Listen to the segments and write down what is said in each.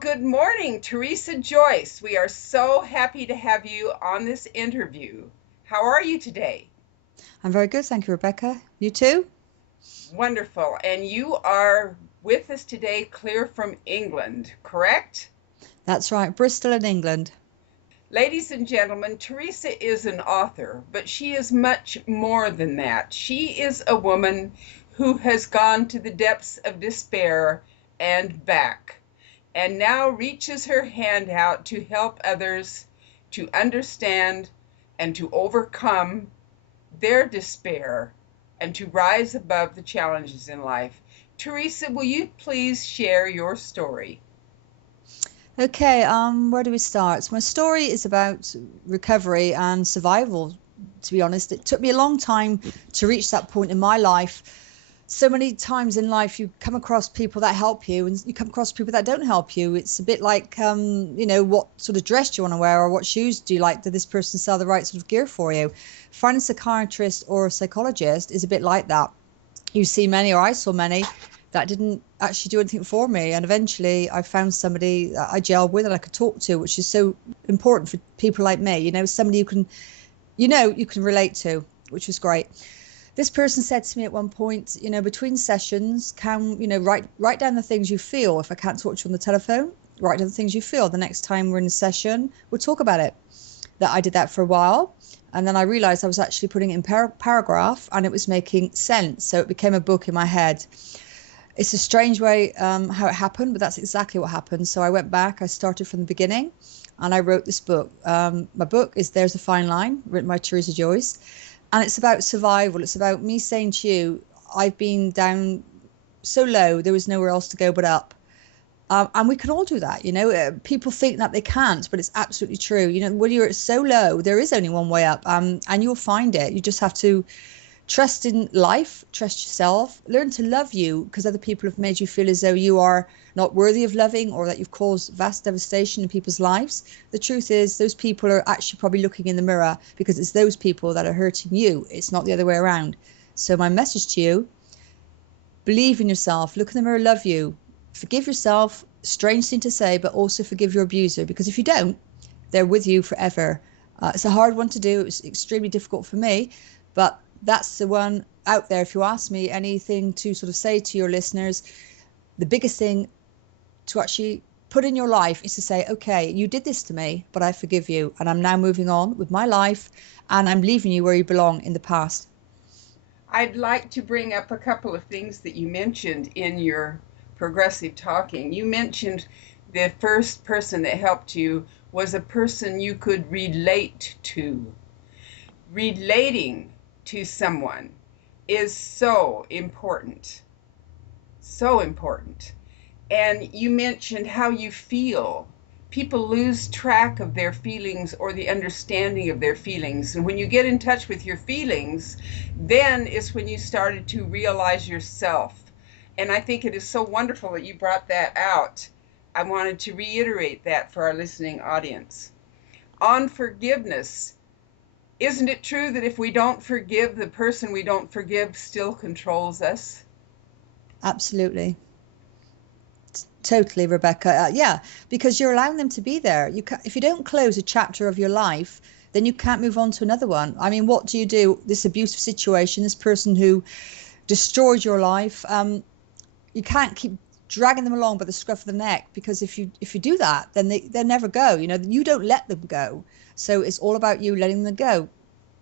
Good morning, Teresa Joyce. We are so happy to have you on this interview. How are you today? I'm very good, thank you, Rebecca. You too? Wonderful. And you are with us today clear from England, correct? That's right, Bristol in England. Ladies and gentlemen, Teresa is an author, but she is much more than that. She is a woman who has gone to the depths of despair and back, and now reaches her hand out to help others to understand and to overcome their despair and to rise above the challenges in life. Teresa, will you please share your story? Okay, where do we start? So my story is about recovery and survival, to be honest. It took me a long time to reach that point in my life. So many times in life you come across people that help you and you come across people that don't help you. It's a bit like what sort of dress do you want to wear or what shoes do you like? Did this person sell the right sort of gear for you? Finding a psychiatrist or a psychologist is a bit like that. You see many, or I saw many, that didn't actually do anything for me. And eventually I found somebody that I gelled with and I could talk to, which is so important for people like me, somebody you can relate to, which was great. This person said to me at one point, between sessions, write down the things you feel. If I can't talk to you on the telephone, write down the things you feel. The next time we're in a session, we'll talk about it. That I did that for a while. And then I realized I was actually putting it in paragraph and it was making sense. So it became a book in my head. It's a strange way how it happened, but that's exactly what happened. So I went back, I started from the beginning, and I wrote this book. My book is There's a Fine Line, written by Teresa Joyce, and it's about survival. It's about me saying to you, I've been down so low, there was nowhere else to go but up. And we can all do that, people think that they can't, but it's absolutely true. When you're so low, there is only one way up, and you'll find it. You just have to trust in life, trust yourself, learn to love you because other people have made you feel as though you are not worthy of loving or that you've caused vast devastation in people's lives. The truth is, those people are actually probably looking in the mirror because it's those people that are hurting you. It's not the other way around. So, my message to you: believe in yourself, look in the mirror, love you, forgive yourself. Strange thing to say, but also forgive your abuser, because if you don't, they're with you forever. It's a hard one to do. It's extremely difficult for me, but that's the one out there. If you ask me anything to sort of say to your listeners, the biggest thing to actually put in your life is to say, okay, you did this to me, but I forgive you. And I'm now moving on with my life and I'm leaving you where you belong in the past. I'd like to bring up a couple of things that you mentioned in your progressive talking. You mentioned the first person that helped you was a person you could relate to. Relating to someone is so important, so important. And you mentioned how you feel. People lose track of their feelings or the understanding of their feelings. And when you get in touch with your feelings, then is when you started to realize yourself. And I think it is so wonderful that you brought that out. I wanted to reiterate that for our listening audience. On forgiveness, isn't it true that if we don't forgive, the person we don't forgive still controls us? Absolutely. Totally, Rebecca. Yeah, because you're allowing them to be there. If you don't close a chapter of your life, then you can't move on to another one. I mean, what do you do? This abusive situation, this person who destroyed your life, you can't keep dragging them along by the scruff of the neck, because if you do that, then they'll never go. You don't let them go. So it's all about you letting them go,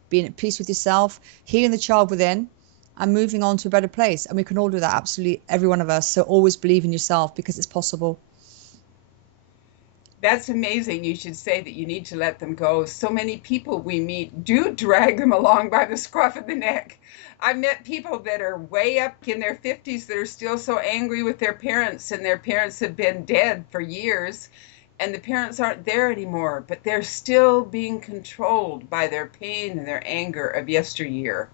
being at peace with yourself, healing the child within, and moving on to a better place. And we can all do that, absolutely, every one of us. So always believe in yourself because it's possible. That's amazing. You should say that you need to let them go. So many people we meet do drag them along by the scruff of the neck. I've met people that are way up in their 50s that are still so angry with their parents, and their parents have been dead for years, and the parents aren't there anymore, but they're still being controlled by their pain and their anger of yesteryear.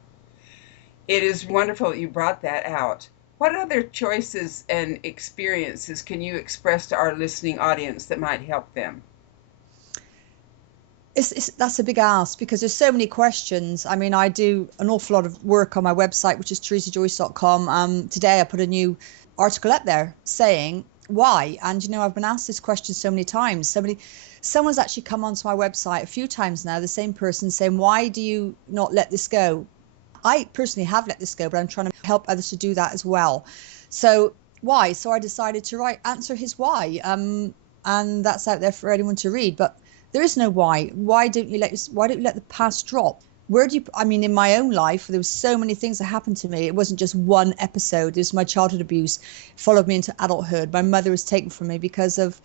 It is wonderful that you brought that out. What other choices and experiences can you express to our listening audience that might help them? That's a big ask because there's so many questions. I mean, I do an awful lot of work on my website, which is teresajoyce.com. Today I put a new article up there saying why? And, I've been asked this question so many times. Someone's actually come onto my website a few times now, the same person, saying, why do you not let this go? I personally have let this go, but I'm trying to help others to do that as well. So why? So I decided to answer his why. And that's out there for anyone to read. But there is no why. Why don't you let the past drop? In my own life, there was so many things that happened to me. It wasn't just one episode. It was my childhood abuse, followed me into adulthood. My mother was taken from me because of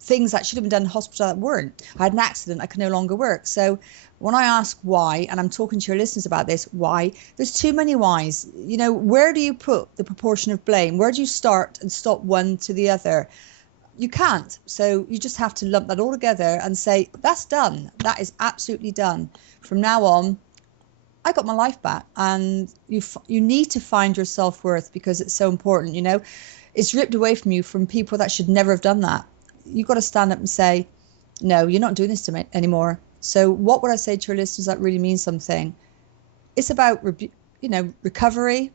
things that should have been done in hospital that weren't. I had an accident. I could no longer work. So when I ask why, and I'm talking to your listeners about this, why, there's too many whys. Where do you put the proportion of blame? Where do you start and stop one to the other? You can't. So you just have to lump that all together and say, that's done. That is absolutely done. From now on, I got my life back. And you need to find your self-worth, because it's so important. It's ripped away from you from people that should never have done that. You've got to stand up and say, no, you're not doing this to me anymore. So what would I say to your listeners that really means something? It's about, recovery.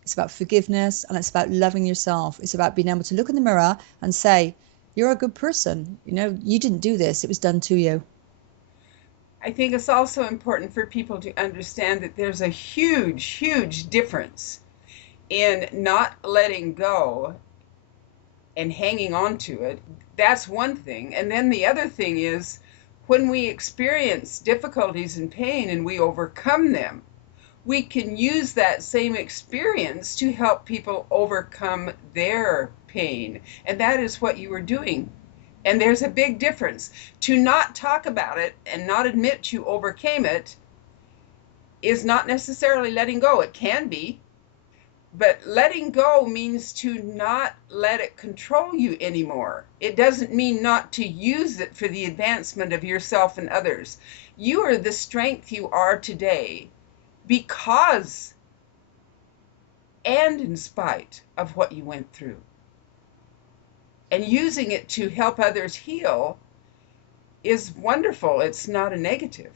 It's about forgiveness, and it's about loving yourself. It's about being able to look in the mirror and say, you're a good person. You didn't do this. It was done to you. I think it's also important for people to understand that there's a huge, huge difference in not letting go and hanging on to it. That's one thing. And then the other thing is, when we experience difficulties and pain and we overcome them, we can use that same experience to help people overcome their pain. And that is what you were doing. And there's a big difference. To not talk about it and not admit you overcame it is not necessarily letting go. It can be. But letting go means to not let it control you anymore. It doesn't mean not to use it for the advancement of yourself and others. You are the strength you are today because and in spite of what you went through. And using it to help others heal is wonderful. It's not a negative.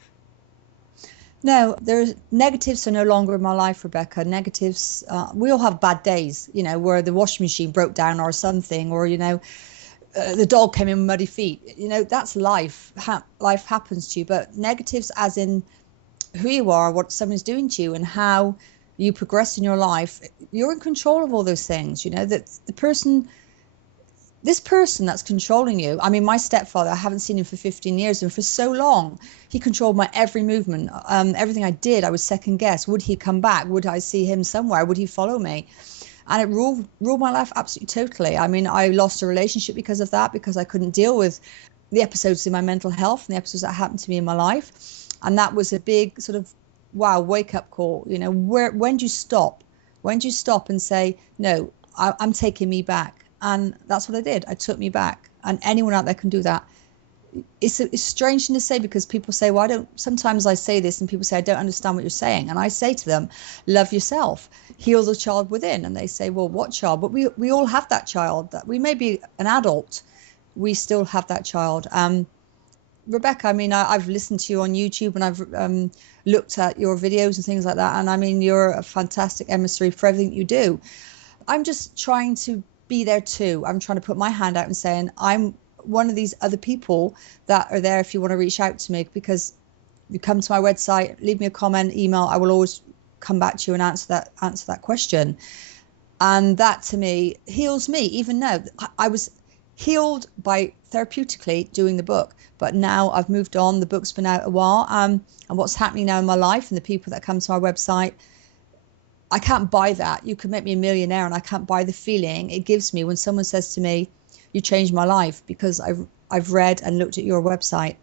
No, negatives are no longer in my life, Rebecca. Negatives, we all have bad days, where the washing machine broke down or something, or, the dog came in with muddy feet. That's life. Life happens to you. But negatives as in who you are, what someone's doing to you, and how you progress in your life, you're in control of all those things. That this person that's controlling you, my stepfather, I haven't seen him for 15 years, and for so long, he controlled my every movement. Everything I did, I was second guess. Would he come back? Would I see him somewhere? Would he follow me? And it ruled my life absolutely totally. I lost a relationship because of that, because I couldn't deal with the episodes in my mental health and the episodes that happened to me in my life. And that was a big sort of, wake-up call. When do you stop? When do you stop and say, no, I'm taking me back? And that's what I did. I took me back. And anyone out there can do that. It's strange to say, because people say, sometimes I say this and people say, I don't understand what you're saying. And I say to them, love yourself, heal the child within. And they say, well, what child? But we all have that child. That we may be an adult, we still have that child. Rebecca, I've listened to you on YouTube, and I've looked at your videos and things like that. And you're a fantastic emissary for everything you do. I'm just trying to be there too. I'm trying to put my hand out and saying, I'm one of these other people that are there if you want to reach out to me, because you come to my website, leave me a comment, email, I will always come back to you and answer that question. And that to me heals me. Even now, I was healed by therapeutically doing the book, but now I've moved on. The book's been out a while, and what's happening now in my life and the people that come to my website, I can't buy that. You can make me a millionaire, and I can't buy the feeling it gives me when someone says to me, you changed my life because I've read and looked at your website.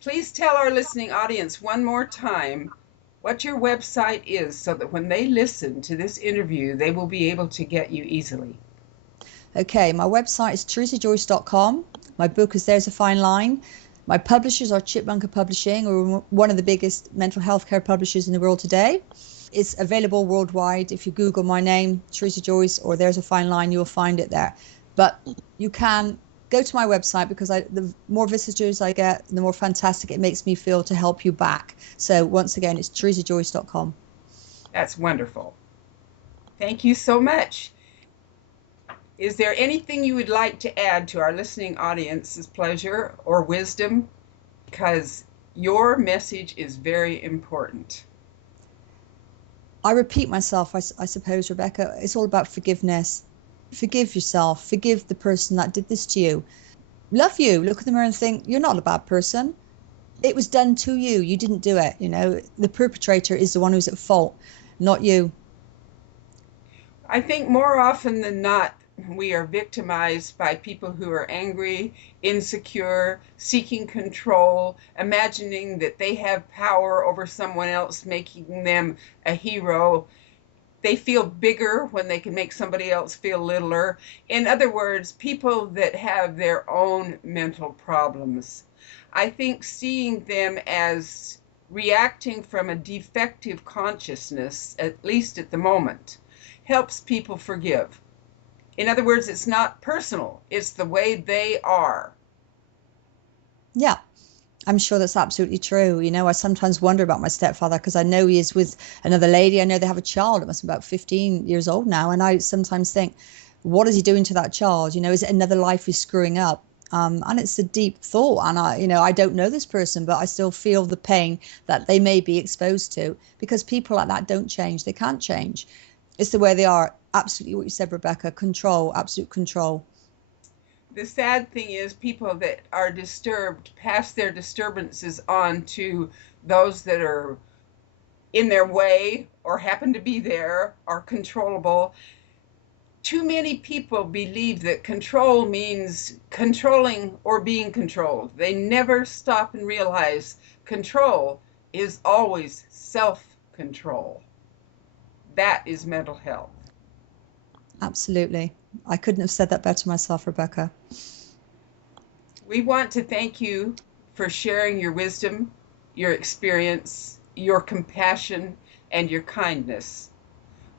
Please tell our listening audience one more time what your website is, so that when they listen to this interview, they will be able to get you easily. Okay, my website is teresajoyce.com. My book is There's a Fine Line. My publishers are Chipmunker Publishing, who are one of the biggest mental health care publishers in the world today. It's available worldwide. If you Google my name, Teresa Joyce, or There's a Fine Line, you'll find it there. But you can go to my website, because the more visitors I get, the more fantastic it makes me feel to help you back. So once again, it's teresajoyce.com. That's wonderful. Thank you so much. Is there anything you would like to add to our listening audience's pleasure or wisdom? Because your message is very important. I repeat myself, I suppose, Rebecca. It's all about forgiveness. Forgive yourself. Forgive the person that did this to you. Love you. Look in the mirror and think, you're not a bad person. It was done to you. You didn't do it. The perpetrator is the one who's at fault, not you. I think more often than not, we are victimized by people who are angry, insecure, seeking control, imagining that they have power over someone else, making them a hero. They feel bigger when they can make somebody else feel littler. In other words, people that have their own mental problems. I think seeing them as reacting from a defective consciousness, at least at the moment, helps people forgive. In other words, it's not personal, it's the way they are. Yeah, I'm sure that's absolutely true. I sometimes wonder about my stepfather because I know he is with another lady. I know they have a child. It must be about 15 years old now. And I sometimes think, what is he doing to that child? Is it another life he's screwing up? And it's a deep thought. And I don't know this person, but I still feel the pain that they may be exposed to because people like that don't change. They can't change. It's the way they are. Absolutely what you said, Rebecca. Control, absolute control. The sad thing is, people that are disturbed pass their disturbances on to those that are in their way or happen to be there or controllable. Too many people believe that control means controlling or being controlled. They never stop and realize control is always self control. That is mental health. Absolutely. I couldn't have said that better myself, Rebecca. We want to thank you for sharing your wisdom, your experience, your compassion, and your kindness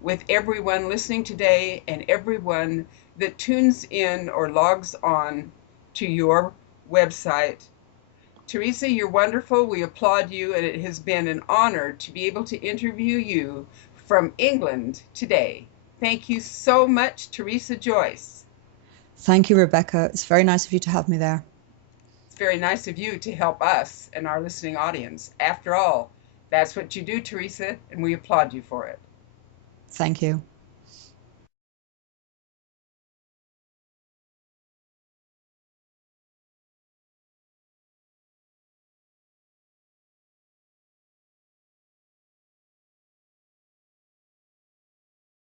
with everyone listening today and everyone that tunes in or logs on to your website. Teresa, you're wonderful. We applaud you, and it has been an honor to be able to interview you from England today. Thank you so much, Teresa Joyce. Thank you, Rebecca. It's very nice of you to have me there. It's very nice of you to help us and our listening audience. After all, that's what you do, Teresa, and we applaud you for it. Thank you.